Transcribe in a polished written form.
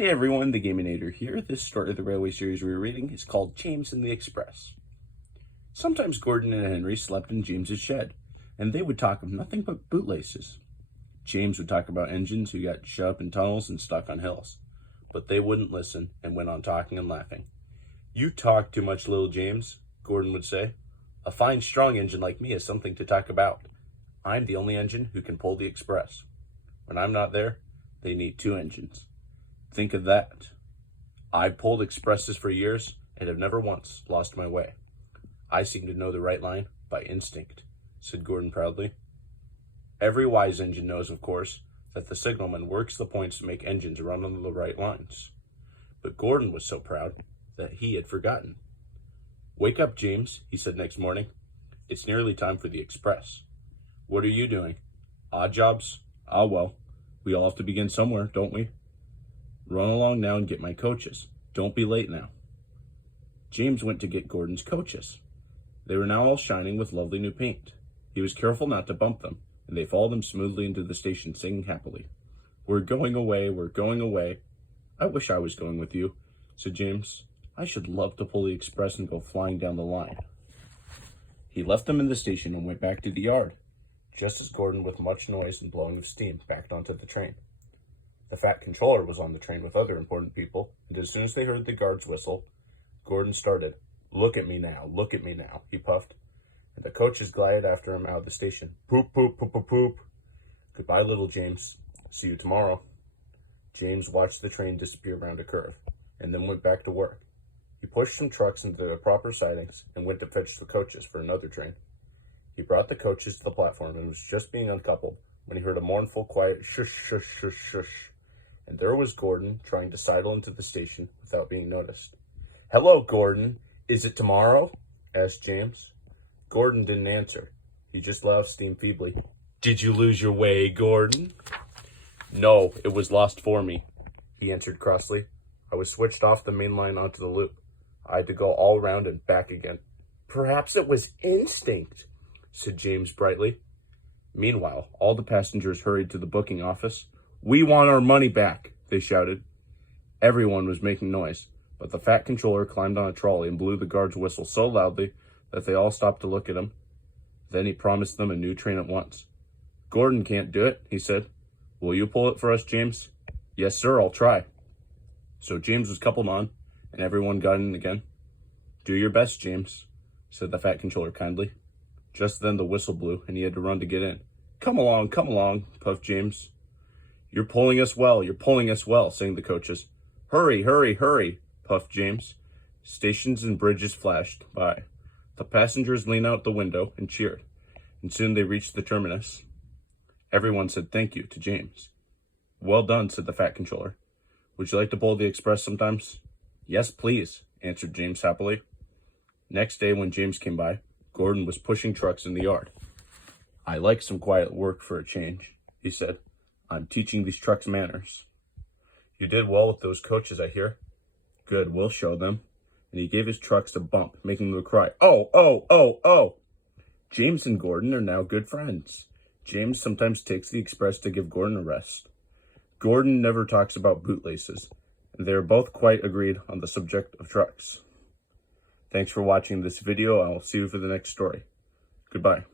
Hey everyone, the Gaminator here. This story of the railway series we're reading is called James and the Express. Sometimes Gordon and Henry slept in James's shed, and they would talk of nothing but bootlaces. James would talk about engines who got shut up in tunnels and stuck on hills, but they wouldn't listen and went on talking and laughing. "You talk too much, little James," Gordon would say. "A fine, strong engine like me is something to talk about. I'm the only engine who can pull the Express. When I'm not there, they need two engines. Think of that. I've pulled expresses for years and have never once lost my way. I seem to know the right line by instinct," said Gordon proudly. Every wise engine knows, of course, that the signalman works the points to make engines run on the right lines. But Gordon was so proud that he had forgotten. "Wake up, James," he said next morning. "It's nearly time for the Express." "What are you doing?" "Odd jobs." "Ah, well, we all have to begin somewhere, don't we?" "Run along now and get my coaches. Don't be late now." James went to get Gordon's coaches. They were now all shining with lovely new paint. He was careful not to bump them, and they followed him smoothly into the station, singing happily. "We're going away, we're going away." "I wish I was going with you," said James. "I should love to pull the Express and go flying down the line." He left them in the station and went back to the yard, just as Gordon, with much noise and blowing of steam, backed onto the train. The fat controller was on the train with other important people, and as soon as they heard the guard's whistle, Gordon started. Look at me now, he puffed, and the coaches glided after him out of the station. Poop, poop, poop, poop, poop. "Goodbye, little James. See you tomorrow." James watched the train disappear round a curve, and then went back to work. He pushed some trucks into their proper sidings and went to fetch the coaches for another train. He brought the coaches to the platform and was just being uncoupled when he heard a mournful, quiet shush, shush, shush, shush. And there was Gordon trying to sidle into the station without being noticed. "Hello, Gordon. Is it tomorrow?" asked James. Gordon didn't answer. He just let off steam feebly. "Did you lose your way, Gordon?" "No, it was lost for me," he answered crossly. "I was switched off the main line onto the loop. I had to go all around and back again." "Perhaps it was instinct," said James brightly. Meanwhile, all the passengers hurried to the booking office. "We want our money back," they shouted. Everyone was making noise, but the fat controller climbed on a trolley and blew the guard's whistle so loudly that they all stopped to look at him. Then he promised them a new train at once. "Gordon can't do it," he said. "Will you pull it for us, James?" "Yes, sir, I'll try." So James was coupled on, and everyone got in again. "Do your best, James," said the fat controller kindly. Just then the whistle blew, and he had to run to get in. Come along, puffed James. You're pulling us well, sang the coaches. Hurry, hurry, hurry, puffed James. Stations and bridges flashed by. The passengers leaned out the window and cheered, and soon they reached the terminus. Everyone said thank you to James. "Well done," said the fat controller. "Would you like to pull the Express sometimes?" "Yes, please," answered James happily. Next day when James came by, Gordon was pushing trucks in the yard. "I like some quiet work for a change," he said. "I'm teaching these trucks manners." "You did well with those coaches, I hear." "Good, we'll show them." And he gave his trucks a bump, making them cry, "Oh, oh, oh, oh!" James and Gordon are now good friends. James sometimes takes the Express to give Gordon a rest. Gordon never talks about bootlaces, and they are both quite agreed on the subject of trucks. Thanks for watching this video. I will see you for the next story. Goodbye.